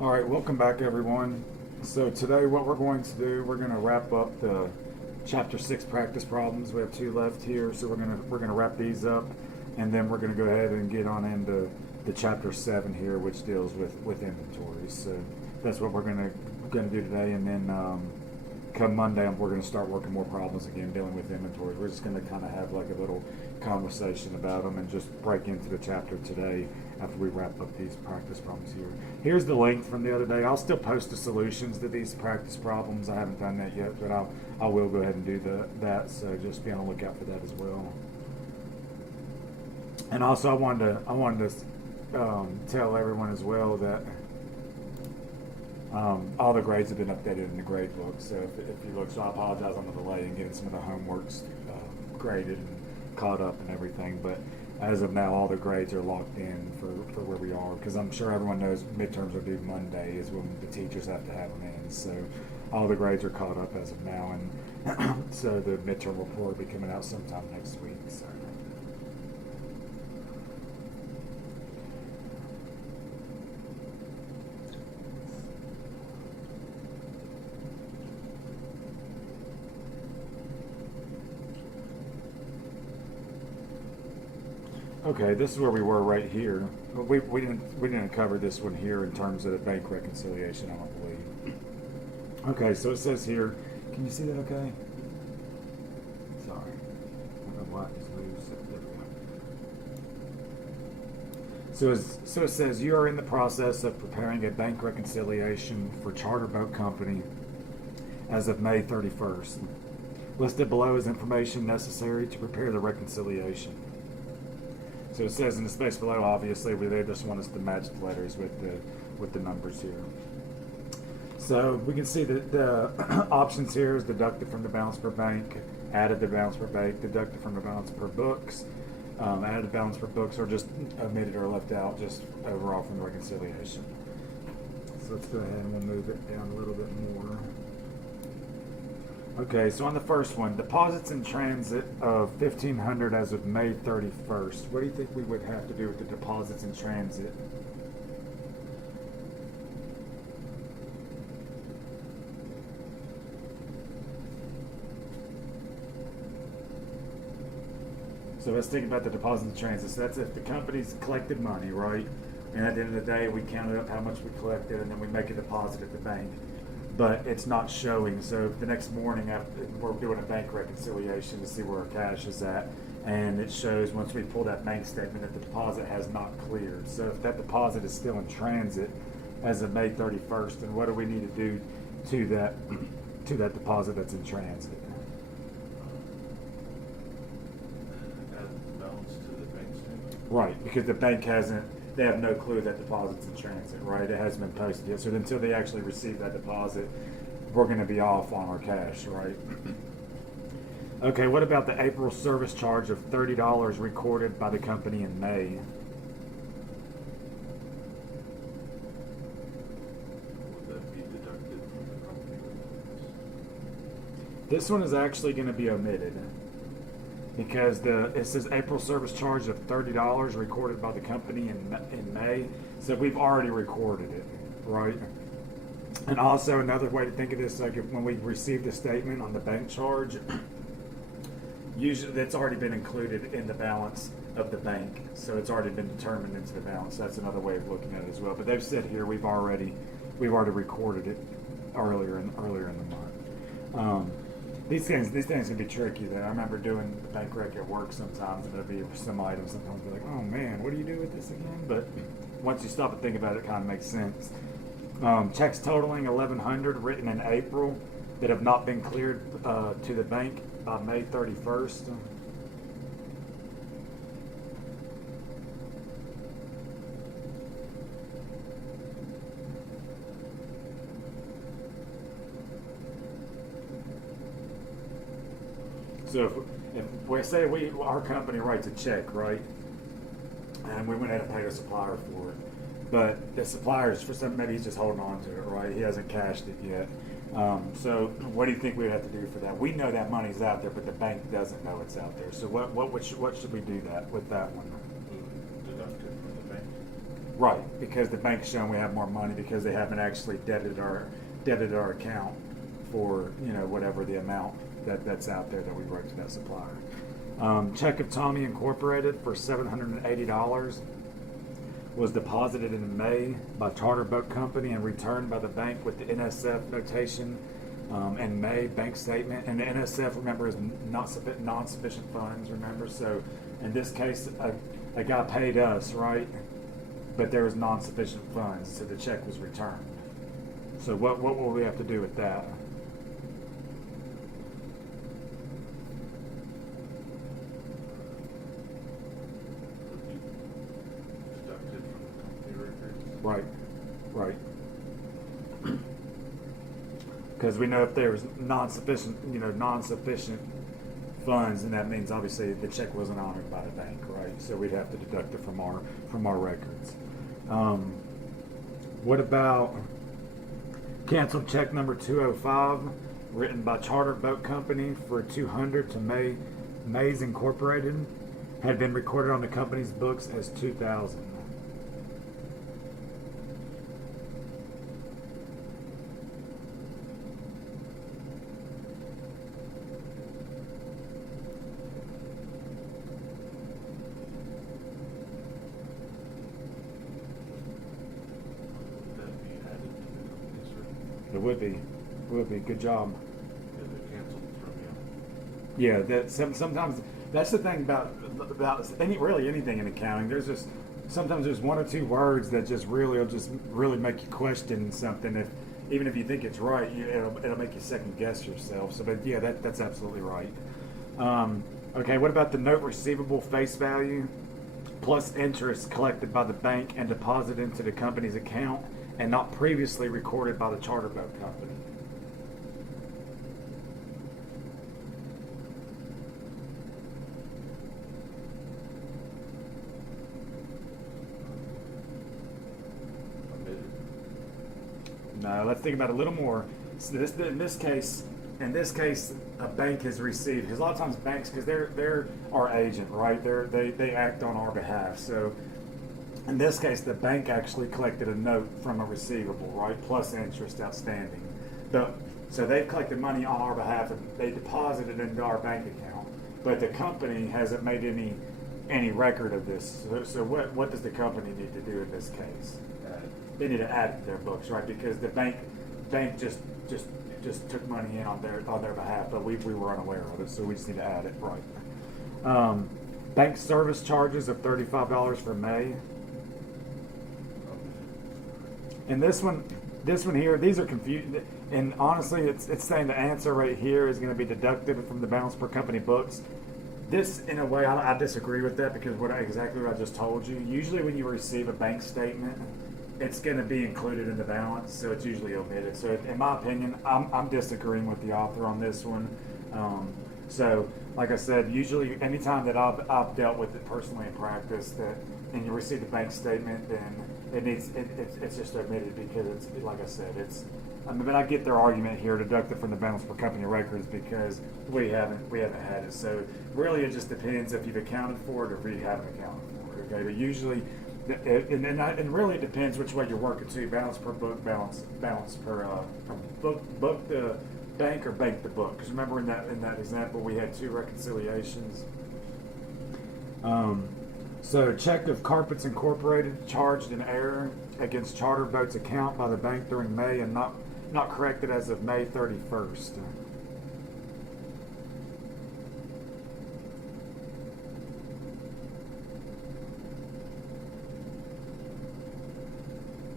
All right, welcome back, everyone. So today, what we're going to do, we're going to wrap up the Chapter 6 practice problems. We have two left here, so we're gonna wrap these up, and then we're going to go ahead and get on into the Chapter 7 here, which deals with inventories. So that's what we're going to do today, and then come Monday, we're going to start working more problems again, dealing with inventories. We're just going to kind of have like a little conversation about them and just break into the chapter today after we wrap up these practice problems here. Here's the link from the other day. I'll still post the solutions to these practice problems. I haven't done that yet, but I will go ahead and do that. So just be on the lookout for that as well. And also, I wanted to tell everyone as well that all the grades have been updated in the grade book. So if you look, so I apologize on the delay in getting some of the homeworks graded and caught up and everything. But as of now, all the grades are locked in for where we are. Because I'm sure everyone knows midterms are due Monday is when the teachers have to have them in. So all the grades are caught up as of now. And so the midterm report will be coming out sometime next week. So. Okay, this is where we were right here. We didn't cover this one here in terms of the bank reconciliation, I don't believe. Okay, so it says here, can you see that okay? Sorry. I don't know why it just moves. There we go. So it says you are in the process of preparing a bank reconciliation for Charter Boat Company as of May 31st. Listed below is information necessary to prepare the reconciliation. So it says in the space below, obviously, they just want us to match the letters with the numbers here. So we can see that the options here is deducted from the balance per bank, added the balance per bank, deducted from the balance per books, added balance per books, or just omitted or left out just overall from the reconciliation. So let's go ahead and we'll move it down a little bit more. Okay, so on the first one, deposits in transit of 1,500 as of May 31st. What do you think we would have to do with the deposits in transit? So let's think about the deposits in transit. So that's if the company's collected money, right? And at the end of the day, we counted up how much we collected, and then we make a deposit at the bank. But it's not showing. So the next morning, after we're doing a bank reconciliation to see where our cash is at, and it shows once we pull that bank statement that the deposit has not cleared. So if that deposit is still in transit as of May 31st, then what do we need to do to that deposit that's in transit? Add the balance to the bank statement. Right, because the bank hasn't. They have no clue that deposit's in transit, right? It hasn't been posted yet. So until they actually receive that deposit, we're going to be off on our cash, right? Okay, what about the April service charge of $30 recorded by the company in May? Would that be deducted from the company reports? This one is actually going to be omitted because it says April service charge of $30 recorded by the company in May. So we've already recorded it, right? And also another way to think of this, like when we receive the statement on the bank charge, usually that's already been included in the balance of the bank. So it's already been determined into the balance. That's another way of looking at it as well. But they've said here we've already recorded it earlier in the month. These things can be tricky. Though I remember doing the bank rec at work sometimes, and there'd be some items. Sometimes be like, "Oh man, what do you do with this again?" But once you stop and think about it, it kind of makes sense. Checks totaling 1,100 written in April that have not been cleared to the bank by May 31st. So if we say our company writes a check, right, and we went ahead and paid a supplier for it, but the supplier's for some maybe he's just holding on to it, right? He hasn't cashed it yet. So what do you think we'd have to do for that? We know that money's out there, but the bank doesn't know it's out there. So what should we do that with that one? Deducted from the bank. Right, because the bank's showing we have more money because they haven't actually debited our account for, you know, whatever the amount that's out there that we wrote to that supplier. Check of Tommy Incorporated for $780 was deposited in May by Charter Boat Company and returned by the bank with the NSF notation in May bank statement. And the NSF, remember, is non-sufficient funds, remember? So in this case, a guy paid us, right? But there was non-sufficient funds, so the check was returned. So what will we have to do with that? Deducted from the company records. Right, right. Because we know if there was non-sufficient funds, and that means obviously the check wasn't honored by the bank, right? So we'd have to deduct it from our records. What about canceled check number 205, written by Charter Boat Company for $200 to Mays Incorporated, had been recorded on the company's books as $2,000. Would that be added to the company's record? It would be. Good job. Because it canceled from you. Yeah, that sometimes that's the thing about anything in accounting. There's just sometimes there's one or two words that just really make you question something. Even if you think it's right, it'll make you second guess yourself. So, but yeah, that's absolutely right. Okay, what about the note receivable face value plus interest collected by the bank and deposited into the company's account and not previously recorded by the Charter Boat Company? Omitted. No, let's think about it a little more. So in this case, a bank has received, because a lot of times banks, because they're our agent, right? They act on our behalf. So in this case, the bank actually collected a note from a receivable, right, plus interest outstanding. So they've collected money on our behalf and they deposited it into our bank account. But the company hasn't made any record of this. So what does the company need to do in this case? They need to add it to their books, right? Because the bank just took money in on their behalf, but we were unaware of it, so we just need to add it, right? Bank service charges of $35 for May. And this one here, these are confused. And honestly, it's saying the answer right here is going to be deducted from the balance per company books. This, in a way, I disagree with that because exactly what I just told you. Usually, when you receive a bank statement, it's going to be included in the balance, so it's usually omitted. So, in my opinion, I'm disagreeing with the author on this one. So, like I said, usually, anytime that I've dealt with it personally in practice, and you receive the bank statement, then it's just omitted because it's like I said, but I get their argument here, deducted from the balance per company records because we haven't had it. So really, it just depends if you've accounted for it or if you haven't accounted for it. Okay, but usually, and really it depends which way you're working too. Balance per book, balance per book the bank or bank the book. Because remember in that example we had two reconciliations. So check of Carpets Incorporated charged in error against Charter Boat's account by the bank during May and not corrected as of May 31st.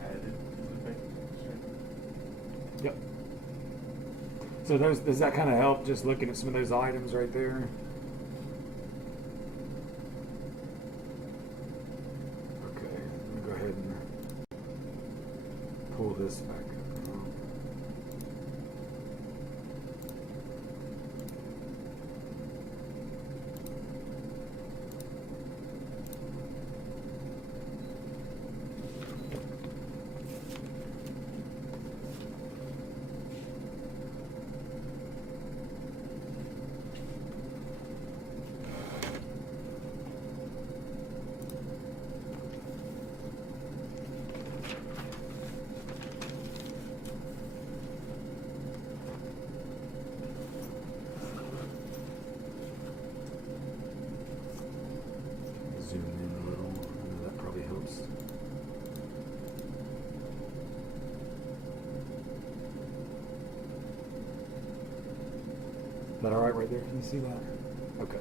Added to the bank statement. Yep. So does that kind of help just looking at some of those items right there? Okay, let me go ahead and pull this back up. that all right there? Can you see that? Okay.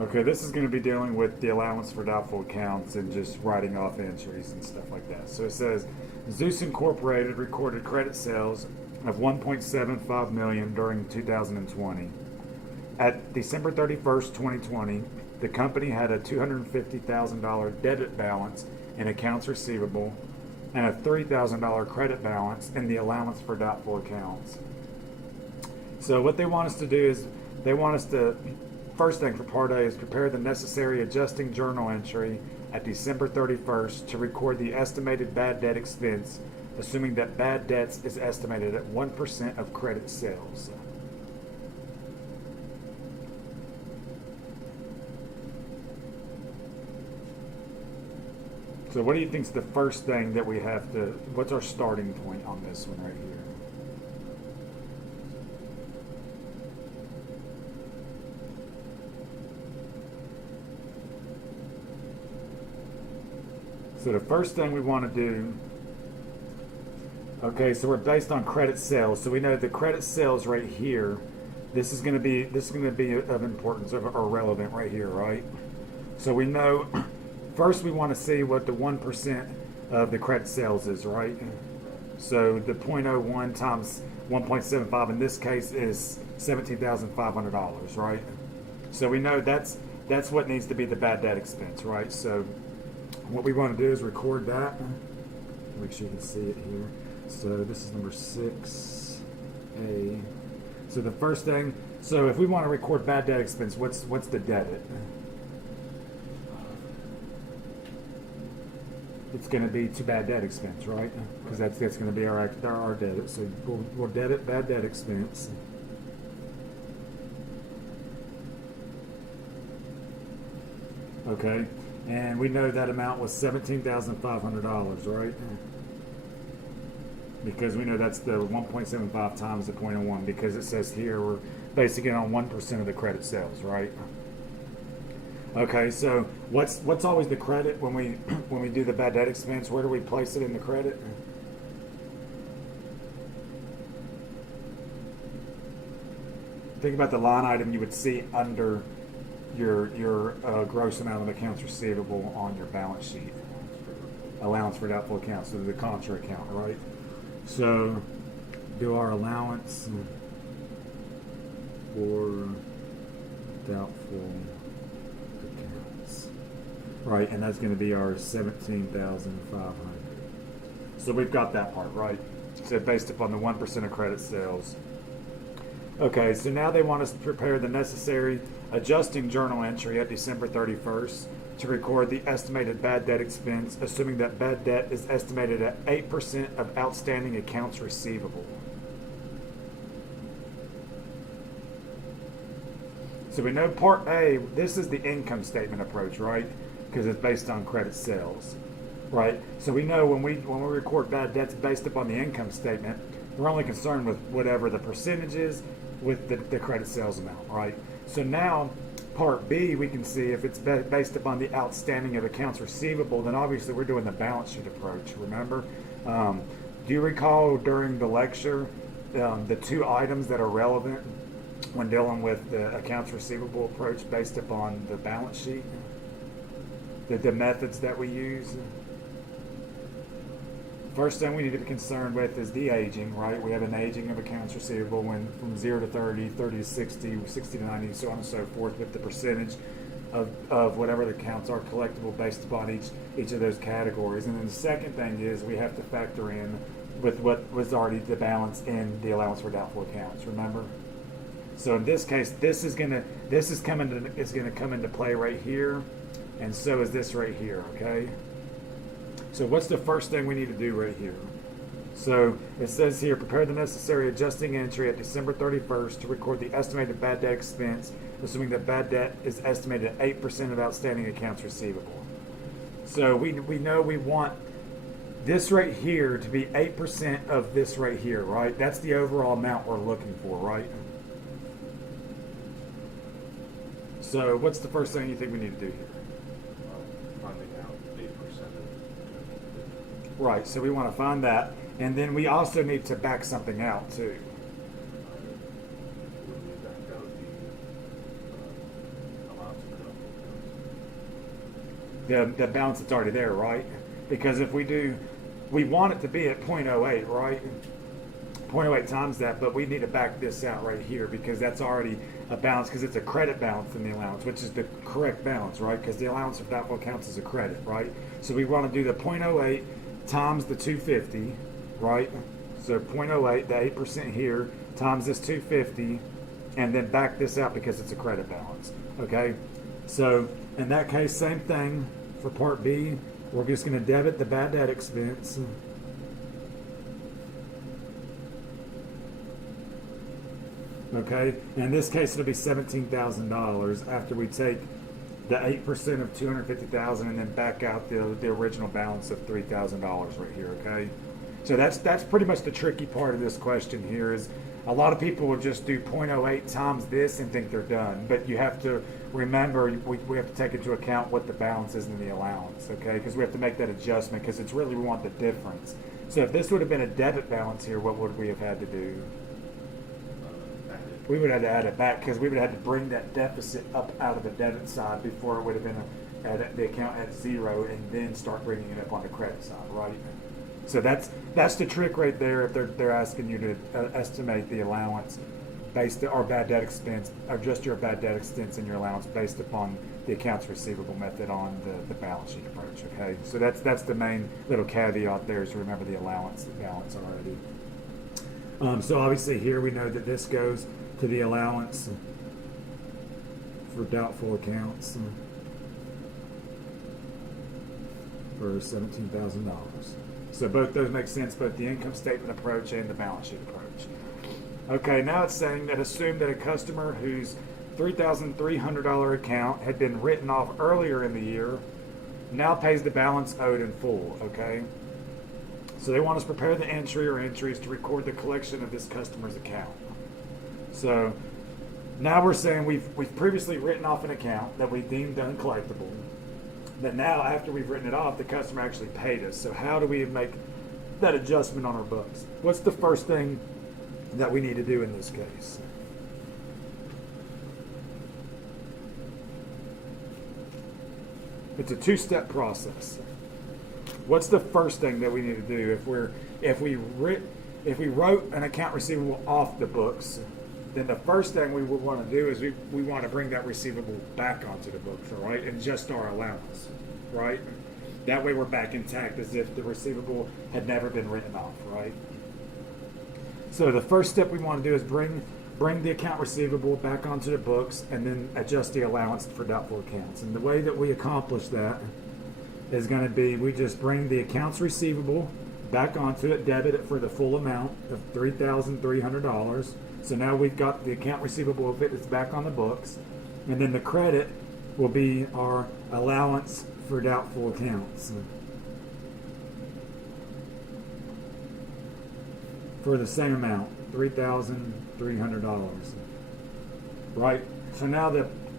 Okay, this is going to be dealing with the allowance for doubtful accounts and just writing off entries and stuff like that. So it says Zeus Incorporated recorded credit sales of $1.75 million during 2020. At December 31st, 2020, the company had a $250,000 debit balance in accounts receivable and a $3,000 credit balance in the allowance for doubtful accounts. So what they want us to do is they want us to, first thing for Part A is prepare the necessary adjusting journal entry at December 31st to record the estimated bad debt expense, assuming that bad debts is estimated at 1% of credit sales. So what do you think is the first thing that we have to, what's our starting point on this one right here? So the first thing we want to do, okay, so we're based on credit sales. So we know the credit sales right here, this is going to be of importance or relevant right here, right? So we know first we want to see what the 1% of the credit sales is, right? So the 0.01 times 1.75 in this case is $17,500, right? So we know that's what needs to be the bad debt expense, right? So what we want to do is record that. Make sure you can see it here. So this is number 6A. So the first thing, so if we want to record bad debt expense, what's the debit? It's going to be to bad debt expense, right? Because that's going to be our debit. So we'll debit bad debt expense. Okay, and we know that amount was $17,500, right? Because we know that's the 1.75 times the 0.01, because it says here we're basing it on 1% of the credit sales, right? Okay, so what's always the credit when we do the bad debt expense? Where do we place it in the credit? Think about the line item you would see under your gross amount of accounts receivable on your balance sheet. Allowance for doubtful accounts, so the contra account, right? So do our allowance for doubtful accounts, right? And that's going to be our 17,500. So we've got that part, right? So based upon the 1% of credit sales. Okay, so now they want us to prepare the necessary adjusting journal entry at December 31st to record the estimated bad debt expense, assuming that bad debt is estimated at 8% of outstanding accounts receivable. So we know Part A, this is the income statement approach, right? Because it's based on credit sales, right? So we know when we record bad debts based upon the income statement, we're only concerned with whatever the percentage is with the credit sales amount, right? So now, Part B, we can see if it's based upon the outstanding of accounts receivable, then obviously we're doing the balance sheet approach, remember? Do you recall during the lecture the two items that are relevant when dealing with the accounts receivable approach based upon the balance sheet? The methods that we use? First thing we need to be concerned with is the aging, right? We have an aging of accounts receivable when from 0 to 30, 30 to 60, 60 to 90, so on and so forth, with the percentage of whatever the accounts are collectible based upon each of those categories. And then the second thing is we have to factor in with what was already the balance in the allowance for doubtful accounts, remember? So in this case, this is gonna come into play right here, and so is this right here, okay? So what's the first thing we need to do right here? So it says here, prepare the necessary adjusting entry at December 31st to record the estimated bad debt expense, assuming that bad debt is estimated at 8% of outstanding accounts receivable. So we know we want this right here to be 8% of this right here, right? That's the overall amount we're looking for, right? So what's the first thing you think we need to do here? Finding out 8% of Right, so we want to find that. And then we also need to back something out too. When we back out the allowance for doubtful accounts. The balance that's already there, right? Because if we do, we want it to be at 0.08, right? 0.08 times that, but we need to back this out right here because that's already a balance because it's a credit balance in the allowance, which is the correct balance, right? Because the allowance for doubtful accounts is a credit, right? So we want to do the 0.08 times the 250, right? So 0.08, the 8% here, times this 250, and then back this out because it's a credit balance, okay? So in that case, same thing for part B. We're just going to debit the bad debt expense. Okay, in this case, it'll be $17,000 after we take the 8% of $250,000 and then back out the original balance of $3,000 right here. Okay, so that's pretty much the tricky part of this question here. Is a lot of people will just do 0.08 times this and think they're done, but you have to remember we have to take into account what the balance is in the allowance. Okay, because we have to make that adjustment because it's really we want the difference. So if this would have been a debit balance here, what would we have had to do? We would have had to add it back because we would have had to bring that deficit up out of the debit side before it would have been at the account at zero and then start bringing it up on the credit side, right? So that's the trick right there. If they're asking you to estimate the allowance based or bad debt expense, adjust your bad debt expense in your allowance based upon the accounts receivable method on the balance sheet approach. Okay, so that's the main little caveat there is to remember the allowance balance already. So obviously here we know that this goes to the allowance for doubtful accounts for $17,000. So both those make sense, both the income statement approach and the balance sheet approach. Okay, now it's saying that assume that a customer whose $3,300 account had been written off earlier in the year now pays the balance owed in full. Okay, so they want us to prepare the entry or entries to record the collection of this customer's account. So now we're saying we've previously written off an account that we deemed uncollectible. But now after we've written it off, the customer actually paid us. So how do we make that adjustment on our books? What's the first thing that we need to do in this case? It's a two-step process. What's the first thing that we need to do if we wrote an account receivable off the books? Then the first thing we would want to do is we want to bring that receivable back onto the books, all right, and adjust our allowance, right? That way we're back intact as if the receivable had never been written off, right? So the first step we want to do is bring the account receivable back onto the books and then adjust the allowance for doubtful accounts. And the way that we accomplish that is going to be we just bring the accounts receivable back onto it, debit it for the full amount of $3,300. So now we've got the account receivable of it that's back on the books, and then the credit will be our allowance for doubtful accounts for the same amount, $3,300. Right? So now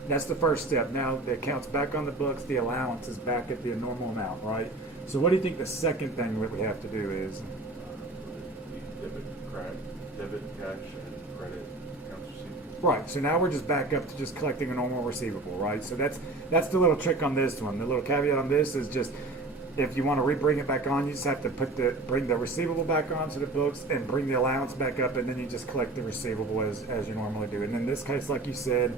that's the first step. Now the account's back on the books, the allowance is back at the normal amount, right? So what do you think the second thing that we have to do is? Debit cash and credit accounts receivable. Right, so now we're just back up to just collecting a normal receivable, right? So that's the little trick on this one. The little caveat on this is just if you want to bring it back on, you just have to bring the receivable back onto the books and bring the allowance back up, and then you just collect the receivable as you normally do. And in this case, like you said,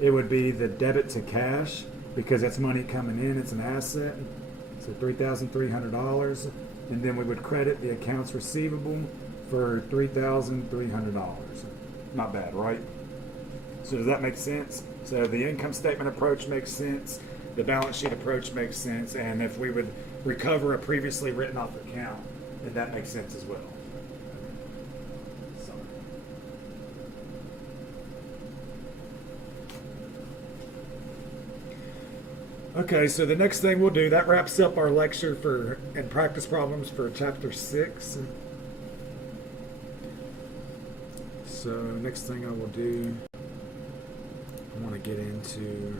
it would be the debit to cash because it's money coming in, it's an asset. So $3,300, and then we would credit the accounts receivable for $3,300. Not bad, right? So does that make sense? So the income statement approach makes sense, the balance sheet approach makes sense, and if we would recover a previously written off account, then that makes sense as well. Okay, so the next thing we'll do, that wraps up our lecture and practice problems for chapter 6. So next thing I will do, I want to get into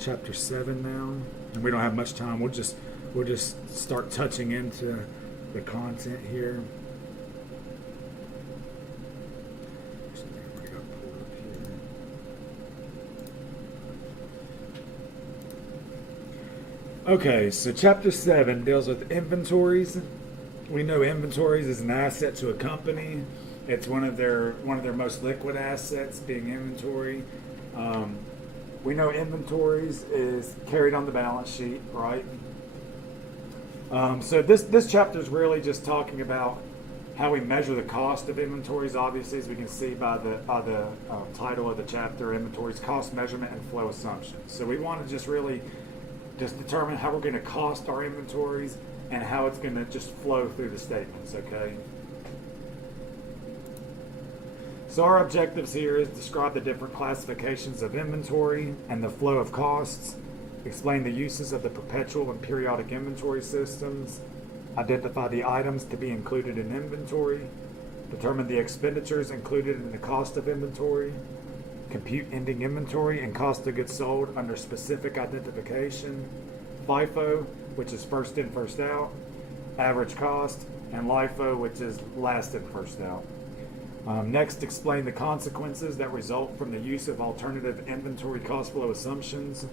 chapter 7 now, and we don't have much time. We'll just start touching into the content here. Okay, so chapter 7 deals with inventories. We know inventories is an asset to a company. It's one of their most liquid assets, being inventory. We know inventories is carried on the balance sheet, right? So this chapter is really just talking about how we measure the cost of inventories. Obviously, as we can see by the title of the chapter, inventories, cost measurement and flow assumptions. So we want to just really just determine how we're going to cost our inventories and how it's going to just flow through the statements, okay? So our objectives here is describe the different classifications of inventory and the flow of costs, explain the uses of the perpetual and periodic inventory systems, identify the items to be included in inventory, determine the expenditures included in the cost of inventory, compute ending inventory and cost of goods sold under specific identification, FIFO, which is first in, first out, average cost, and LIFO, which is last in, first out. Next, explain the consequences that result from the use of alternative inventory cost flow assumptions,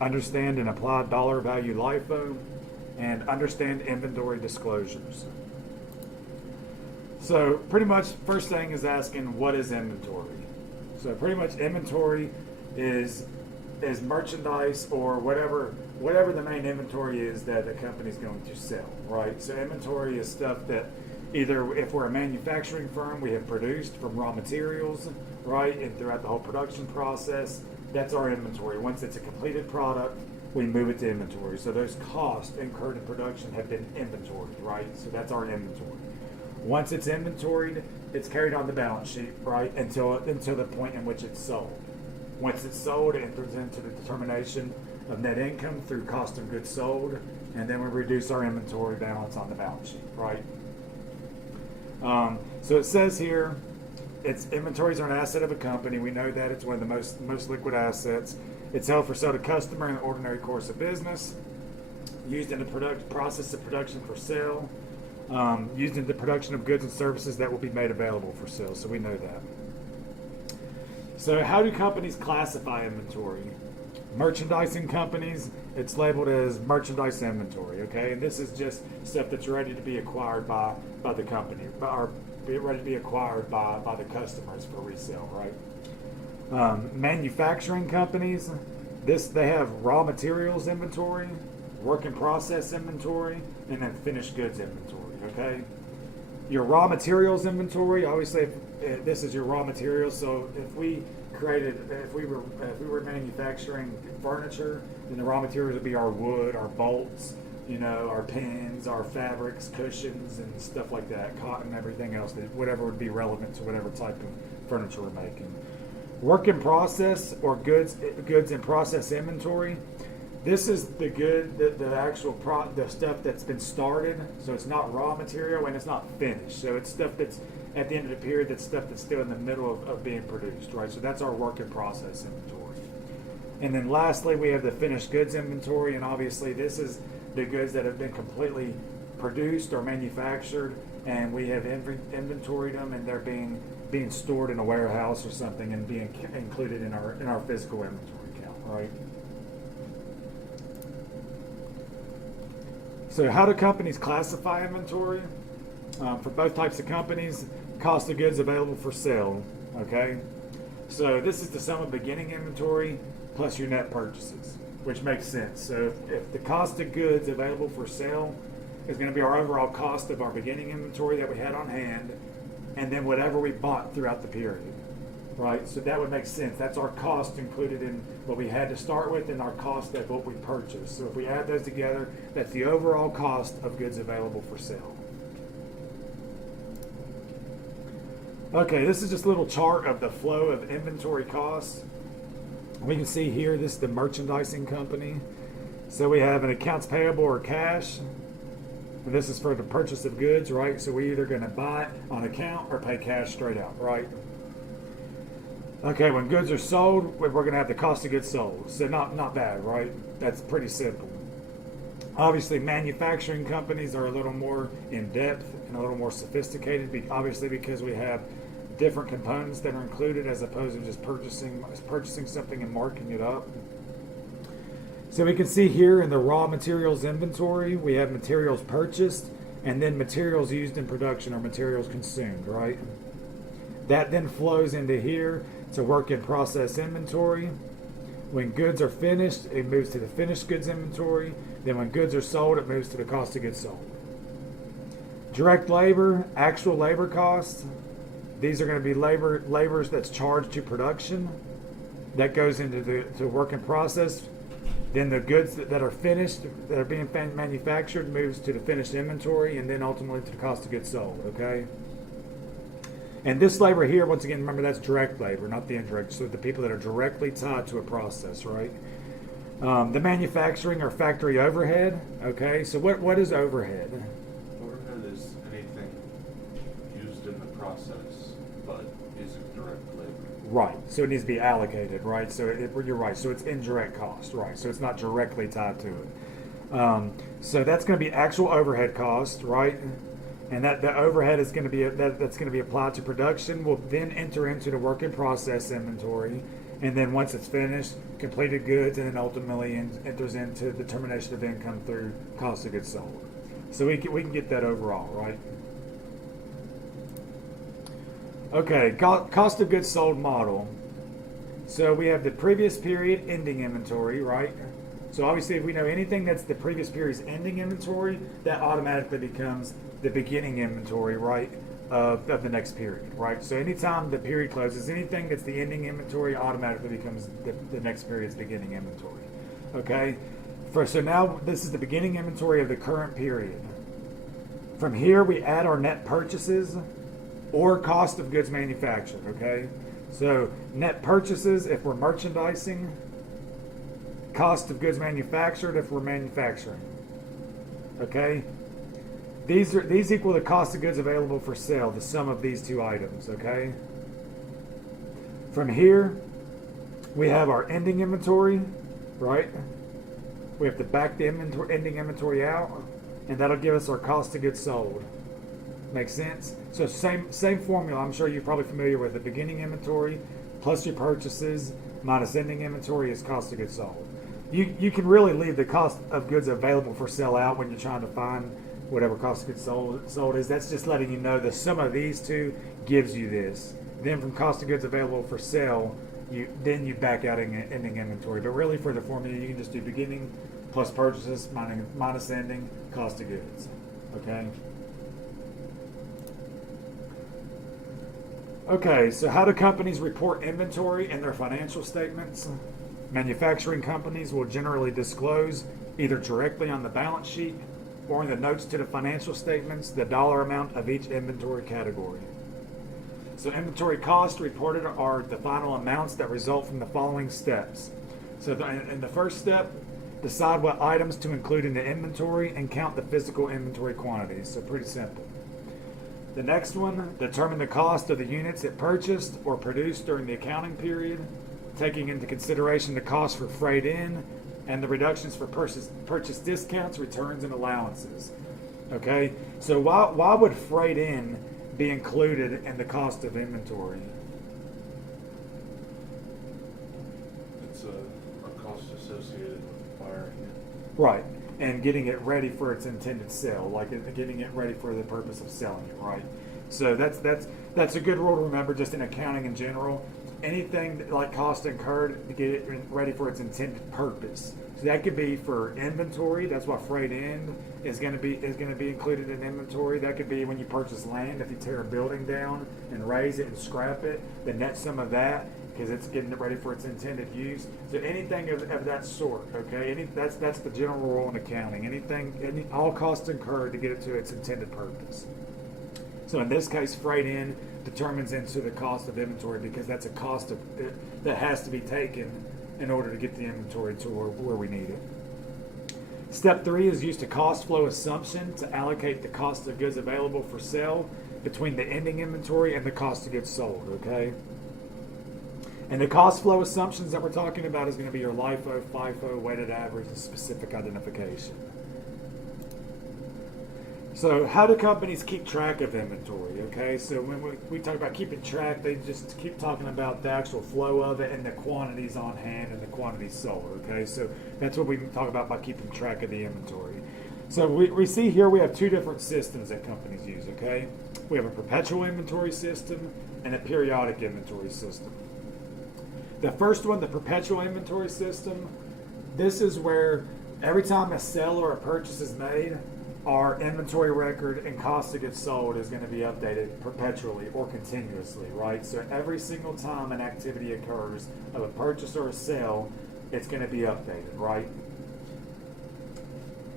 understand and apply dollar value LIFO, and understand inventory disclosures. So pretty much first thing is asking, what is inventory? So pretty much inventory is merchandise or whatever the main inventory is that a company's going to sell, right? So inventory is stuff that either, if we're a manufacturing firm, we have produced from raw materials, right? And throughout the whole production process, that's our inventory. Once it's a completed product, we move it to inventory. So those costs incurred in production have been inventoried, right? So that's our inventory. Once it's inventoried, it's carried on the balance sheet, right? Until the point in which it's sold. Once it's sold, it enters into the determination of net income through cost of goods sold, and then we reduce our inventory balance on the balance sheet, right? So it says here, inventories are an asset of a company. We know that it's one of the most liquid assets. It's held for sale to customer in the ordinary course of business, used in the process of production for sale, used in the production of goods and services that will be made available for sale. So we know that. So how do companies classify inventory? Merchandising companies, it's labeled as merchandise inventory, okay? And this is just stuff that's ready to be acquired by the company, or ready to be acquired by the customers for resale, right? Manufacturing companies, they have raw materials inventory, work in process inventory, and then finished goods inventory, okay? Your raw materials inventory, obviously, this is your raw materials. So if we were manufacturing furniture, then the raw materials would be our wood, our bolts, our pins, our fabrics, cushions, and stuff like that, cotton, everything else, whatever would be relevant to whatever type of furniture we're making. Work in process or goods in process inventory. This is the actual the stuff that's been started. So it's not raw material and it's not finished. So it's stuff that's at the end of the period. That's stuff that's still in the middle of being produced, right? So that's our work in process inventory. And then lastly, we have the finished goods inventory, and obviously this is the goods that have been completely produced or manufactured, and we have inventoried them, and they're being stored in a warehouse or something, and being included in our physical inventory count, right? So how do companies classify inventory? For both types of companies, cost of goods available for sale, okay? So this is the sum of beginning inventory plus your net purchases, which makes sense. So if the cost of goods available for sale is going to be our overall cost of our beginning inventory that we had on hand, and then whatever we bought throughout the period, right? So that would make sense. That's our cost included in what we had to start with and our cost of what we purchased. So if we add those together, that's the overall cost of goods available for sale. Okay, this is just a little chart of the flow of inventory costs. We can see here, this is the merchandising company. So we have an accounts payable or cash. And this is for the purchase of goods, right? So we're either going to buy it on account or pay cash straight out, right? Okay, when goods are sold, we're going to have the cost of goods sold. So not bad, right? That's pretty simple. Obviously, manufacturing companies are a little more in depth and a little more sophisticated, obviously because we have different components that are included as opposed to just purchasing something and marking it up. So we can see here in the raw materials inventory, we have materials purchased and then materials used in production or materials consumed, right? That then flows into here to work in process inventory. When goods are finished, it moves to the finished goods inventory. Then when goods are sold, it moves to the cost of goods sold. Direct labor, actual labor costs. These are going to be labors that's charged to production. That goes into the work in process. Then the goods that are finished, that are being manufactured, moves to the finished inventory and then ultimately to the cost of goods sold, okay? And this labor here, once again, remember that's direct labor, not the indirect. So the people that are directly tied to a process, right? The manufacturing or factory overhead, okay? So what is overhead? Overhead is anything used in the process, but isn't direct labor. Right. So it needs to be allocated, right? So you're right. So it's indirect cost, right? So it's not directly tied to it. So that's going to be actual overhead cost, right? And that the overhead is going to be that's going to be applied to production. Will then enter into the work in process inventory, and then once it's finished, completed goods, and then ultimately enters into determination of income through cost of goods sold. So we can get that overall, right? Okay, cost of goods sold model. So we have the previous period ending inventory, right? So obviously if we know anything that's the previous period's ending inventory, that automatically becomes the beginning inventory, right, of the next period, right? So anytime the period closes, anything that's the ending inventory automatically becomes the next period's beginning inventory, okay? So now this is the beginning inventory of the current period. From here we add our net purchases or cost of goods manufactured, okay? So net purchases if we're merchandising, cost of goods manufactured if we're manufacturing, okay? These equal the cost of goods available for sale, the sum of these two items, okay? From here, we have our ending inventory, right? We have to back the ending inventory out, and that'll give us our cost of goods sold. Make sense? So same formula. I'm sure you're probably familiar with the beginning inventory plus your purchases minus ending inventory is cost of goods sold. You can really leave the cost of goods available for sale out when you're trying to find whatever cost of goods sold is. That's just letting you know the sum of these two gives you this. Then from cost of goods available for sale, you back out ending inventory. But really for the formula, you can just do beginning plus purchases minus ending cost of goods. Okay. Okay, so how do companies report inventory in their financial statements? Manufacturing companies will generally disclose either directly on the balance sheet or in the notes to the financial statements the dollar amount of each inventory category. So inventory costs reported are the final amounts that result from the following steps. So in the first step, decide what items to include in the inventory and count the physical inventory quantities. So pretty simple. The next one, determine the cost of the units it purchased or produced during the accounting period, taking into consideration the cost for freight in and the reductions for purchase discounts, returns, and allowances. Okay, so why would freight in be included in the cost of inventory? It's a cost associated with acquiring it. Right, and getting it ready for its intended sale, like getting it ready for the purpose of selling it, right? So that's a good rule to remember just in accounting in general. Anything like cost incurred to get it ready for its intended purpose. So that could be for inventory. That's why freight in is going to be included in inventory. That could be when you purchase land. If you tear a building down and raise it and scrap it, the net sum of that, because it's getting it ready for its intended use. So anything of that sort, okay? That's the general rule in accounting. All costs incurred to get it to its intended purpose. So in this case, freight in determines into the cost of inventory because that's a cost that has to be taken in order to get the inventory to where we need it. Step 3 is used a cost flow assumption to allocate the cost of goods available for sale between the ending inventory and the cost of goods sold, okay? And the cost flow assumptions that we're talking about is going to be your LIFO, FIFO, weighted average, and specific identification. So how do companies keep track of inventory? Okay, so when we talk about keeping track, they just keep talking about the actual flow of it and the quantities on hand and the quantities sold. Okay, so that's what we talk about by keeping track of the inventory. So we see here we have two different systems that companies use. Okay, we have a perpetual inventory system and a periodic inventory system. The first one, the perpetual inventory system, this is where every time a sale or a purchase is made, our inventory record and cost of goods sold is going to be updated perpetually or continuously, right? So every single time an activity occurs of a purchase or a sale, it's going to be updated, right?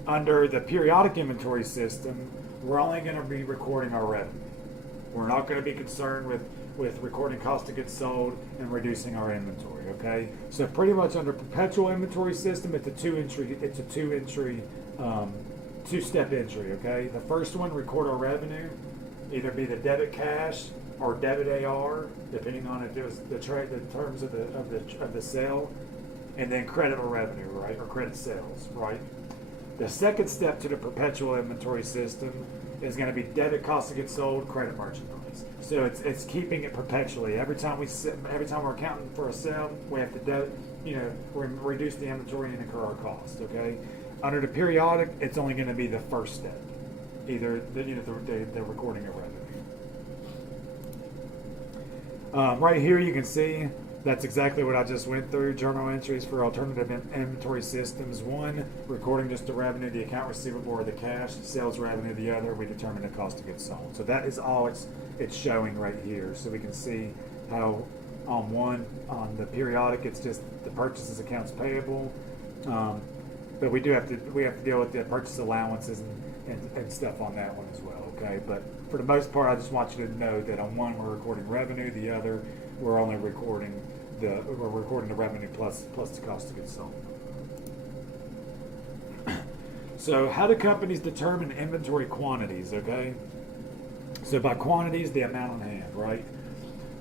Under the periodic inventory system, we're only going to be recording our revenue. We're not going to be concerned with recording cost of goods sold and reducing our inventory, okay? So pretty much under perpetual inventory system, it's a two-step entry, okay? The first one, record our revenue, either be the debit cash or debit AR, depending on if it was the terms of the sale, and then credit our revenue, right, or credit sales, right? The second step to the perpetual inventory system is going to be debit cost of goods sold, credit merchandise. So it's keeping it perpetually. Every time we're accounting for a sale, we have to reduce the inventory and incur our cost, okay? Under the periodic, it's only going to be the first step, either the recording of revenue. Right here, you can see that's exactly what I just went through. Journal entries for alternative inventory systems. One, recording just the revenue, the account receivable, or the cash. Sales revenue, the other, we determine the cost of goods sold. So that is all it's showing right here. So we can see how on the periodic, it's just the purchases accounts payable. But we have to deal with the purchase allowances and stuff on that one as well, okay? But for the most part, I just want you to know that on one we're recording revenue, the other we're only recording the revenue plus the cost of goods sold. So how do companies determine inventory quantities, okay? So by quantities, the amount on hand, right?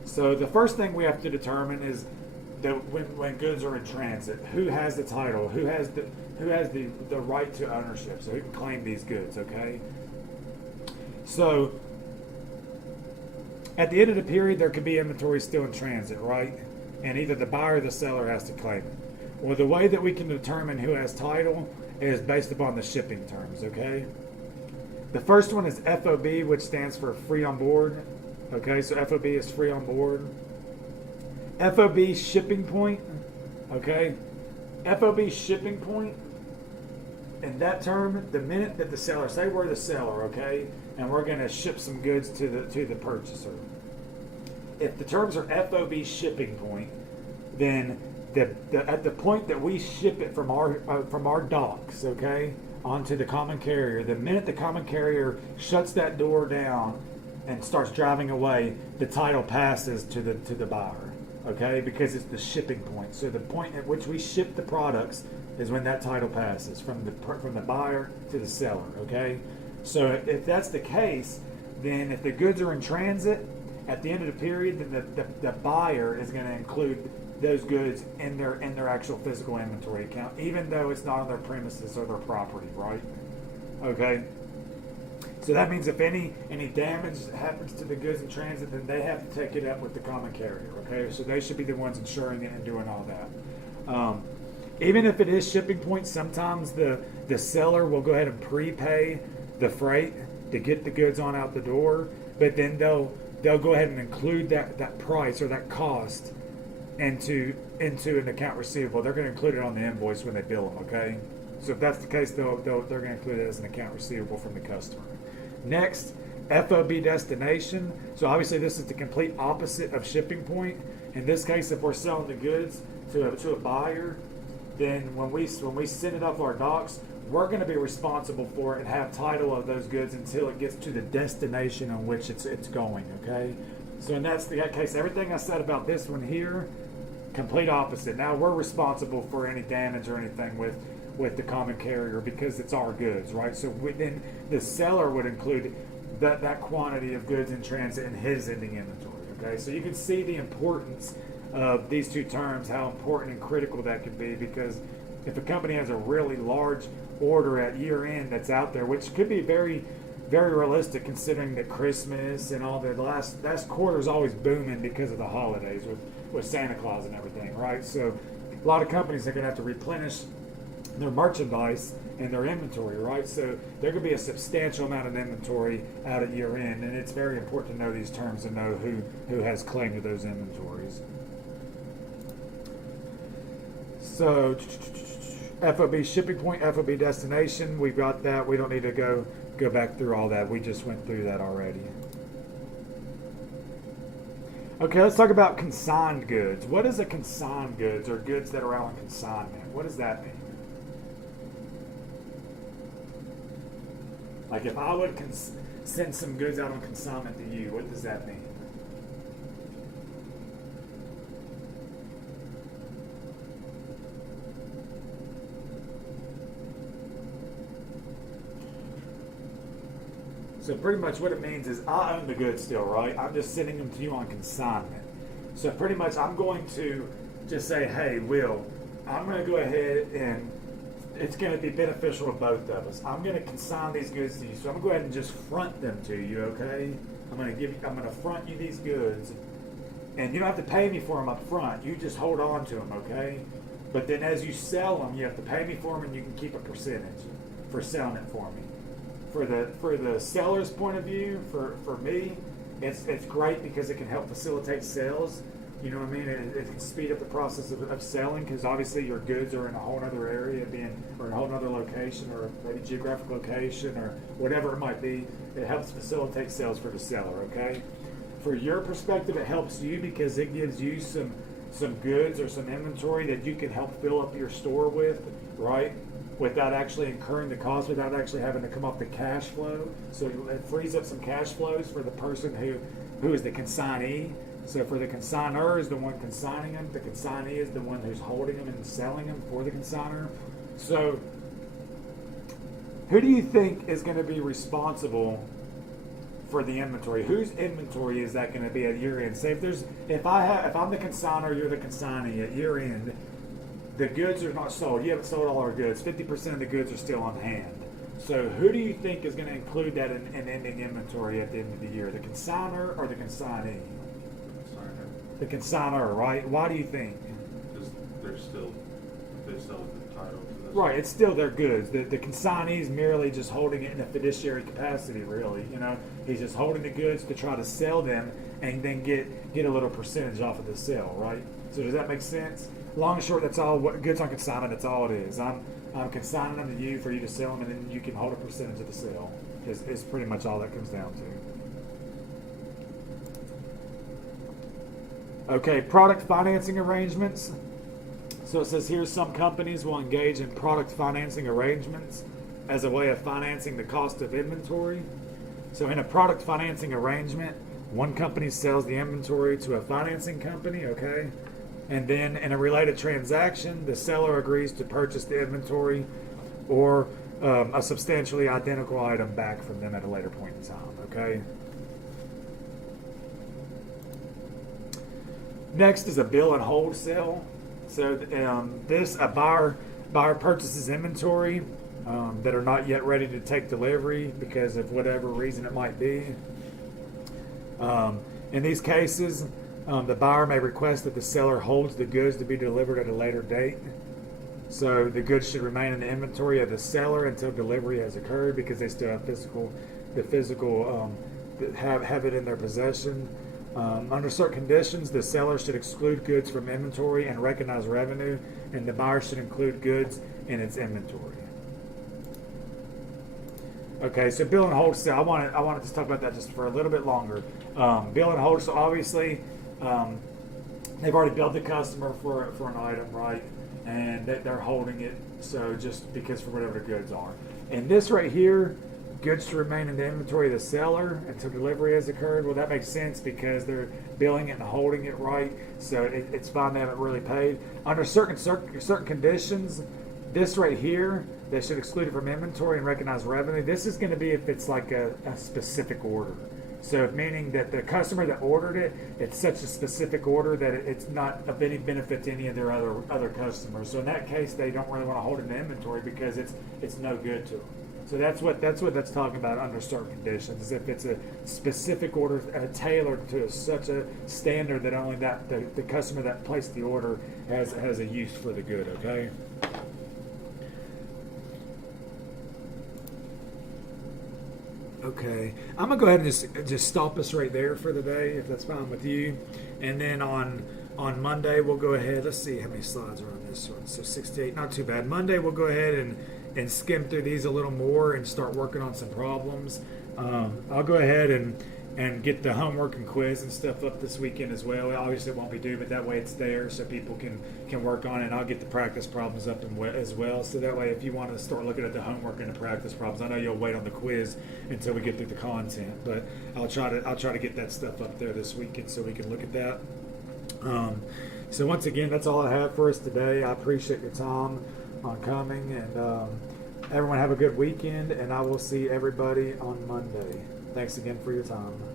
So the first thing we have to determine is that when goods are in transit, who has the title, who has the right to ownership, so who can claim these goods, okay? So at the end of the period, there could be inventory still in transit, right? And either the buyer or the seller has to claim it. Well, the way that we can determine who has title is based upon the shipping terms, okay? The first one is FOB, which stands for free on board, okay? So FOB is free on board. FOB shipping point, okay? FOB shipping point, in that term, the minute that the seller, say we're the seller, okay, and we're going to ship some goods to the purchaser. If the terms are FOB shipping point, then at the point that we ship it from our docks, okay, onto the common carrier, the minute the common carrier shuts that door down and starts driving away, the title passes to the buyer, okay, because it's the shipping point. So the point at which we ship the products is when that title passes from the buyer to the seller, okay? So if that's the case, then if the goods are in transit, at the end of the period, then the buyer is going to include those goods in their actual physical inventory account, even though it's not on their premises or their property, right? Okay. So that means if any damage happens to the goods in transit, then they have to take it up with the common carrier. Okay. So they should be the ones insuring it and doing all that. Even if it is shipping point, sometimes the seller will go ahead and prepay the freight to get the goods on out the door, but then they'll go ahead and include that price or that cost into an account receivable. They're going to include it on the invoice when they bill them, okay? So if that's the case, they're going to include it as an account receivable from the customer. Next, FOB destination. So obviously this is the complete opposite of shipping point. In this case, if we're selling the goods to a buyer, then when we send it off our docks, we're going to be responsible for it and have title of those goods until it gets to the destination on which it's going, okay? So in that case, everything I said about this one here, complete opposite. Now we're responsible for any damage or anything with the common carrier because it's our goods, right? So then the seller would include that quantity of goods in transit in his ending inventory, okay? So you can see the importance of these two terms, how important and critical that can be, because if a company has a really large order at year end that's out there, which could be very very realistic considering that Christmas and all the last quarter is always booming because of the holidays with Santa Claus and everything, right? So a lot of companies are going to have to replenish their merchandise and their inventory, right? So there could be a substantial amount of inventory out at year end, and it's very important to know these terms and know who has claim to those inventories. So FOB shipping point, FOB destination, we've got that. We don't need to go back through all that. We just went through that already. Okay, let's talk about consigned goods. What is a consigned goods, or goods that are out on consignment? What does that mean? Like if I would send some goods out on consignment to you, what does that mean? So pretty much what it means is I own the goods still, right? I'm just sending them to you on consignment. So pretty much I'm going to just say, hey, Will, I'm going to go ahead and it's going to be beneficial to both of us. I'm going to consign these goods to you. So I'm going to go ahead and just front them to you, okay? I'm going to front you these goods. And you don't have to pay me for them up front. You just hold on to them, okay? But then as you sell them, you have to pay me for them and you can keep a percentage for selling it for me. For the seller's point of view, for me, it's great because it can help facilitate sales. You know what I mean? It can speed up the process of selling because obviously your goods are in a whole other area, or in a whole other location, or maybe geographic location, or whatever it might be. It helps facilitate sales for the seller. Okay. For your perspective, it helps you because it gives you some goods or some inventory that you can help fill up your store with, right? Without actually incurring the cost, without actually having to come off the cash flow. So it frees up some cash flows for the person who is the consignee. So for the consignor is the one consigning them, the consignee is the one who's holding them and selling them for the consignor. So who do you think is going to be responsible for the inventory? Whose inventory is that going to be at year end? Say if I'm the consignor, you're the consignee at year end. The goods are not sold. You haven't sold all our goods. 50% of the goods are still on hand. So who do you think is going to include that in ending inventory at the end of the year? The consignor or the consignee? The consignor, right? Why do you think? Because they still have the title to this. Right, it's still their goods. The consignee is merely just holding it in a fiduciary capacity, really. You know, he's just holding the goods to try to sell them and then get a little percentage off of the sale, right? So does that make sense? Long and short, that's all. What goods on consignment, that's all it is. I'm consigning them to you for you to sell them, and then you can hold a percentage of the sale. Is pretty much all that comes down to. Okay, product financing arrangements. So it says here some companies will engage in product financing arrangements as a way of financing the cost of inventory. So in a product financing arrangement, one company sells the inventory to a financing company, okay? And then in a related transaction, the seller agrees to purchase the inventory or a substantially identical item back from them at a later point in time, okay? Next is a bill and hold sale. So a buyer purchases inventory that are not yet ready to take delivery because of whatever reason it might be. In these cases, the buyer may request that the seller holds the goods to be delivered at a later date. So the goods should remain in the inventory of the seller until delivery has occurred because they still have have it in their possession. Under certain conditions, the seller should exclude goods from inventory and recognize revenue, and the buyer should include goods in its inventory. Okay, so bill and hold sale. I wanted to talk about that just for a little bit longer. Bill and hold. So obviously, they've already billed the customer for an item, right? And they're holding it. So just because for whatever the goods are. And this right here, goods to remain in the inventory of the seller until delivery has occurred. Well, that makes sense because they're billing it and holding it, right? So it's fine they haven't really paid. Under certain conditions, this right here, they should exclude it from inventory and recognize revenue. This is going to be if it's like a specific order. So meaning that the customer that ordered it, it's such a specific order that it's not of any benefit to any of their other customers. So in that case, they don't really want to hold it in inventory because it's no good to them. So that's what that's talking about under certain conditions. Is if it's a specific order tailored to such a standard that only that the customer that placed the order has a use for the good. Okay. Okay, I'm gonna go ahead and just stop us right there for the day, if that's fine with you. And then on Monday we'll go ahead. Let's see how many slides are on this one. So 68, not too bad. Monday we'll go ahead and skim through these a little more and start working on some problems. I'll go ahead and get the homework and quiz and stuff up this weekend as well. Obviously it won't be due, but that way it's there so people can work on it. And I'll get the practice problems up as well. So that way if you want to start looking at the homework and the practice problems, I know you'll wait on the quiz until we get through the content, but I'll try to get that stuff up there this weekend so we can look at that. So once again, that's all I have for us today. I appreciate your time on coming, and everyone have a good weekend, and I will see everybody on Monday. Thanks again for your time.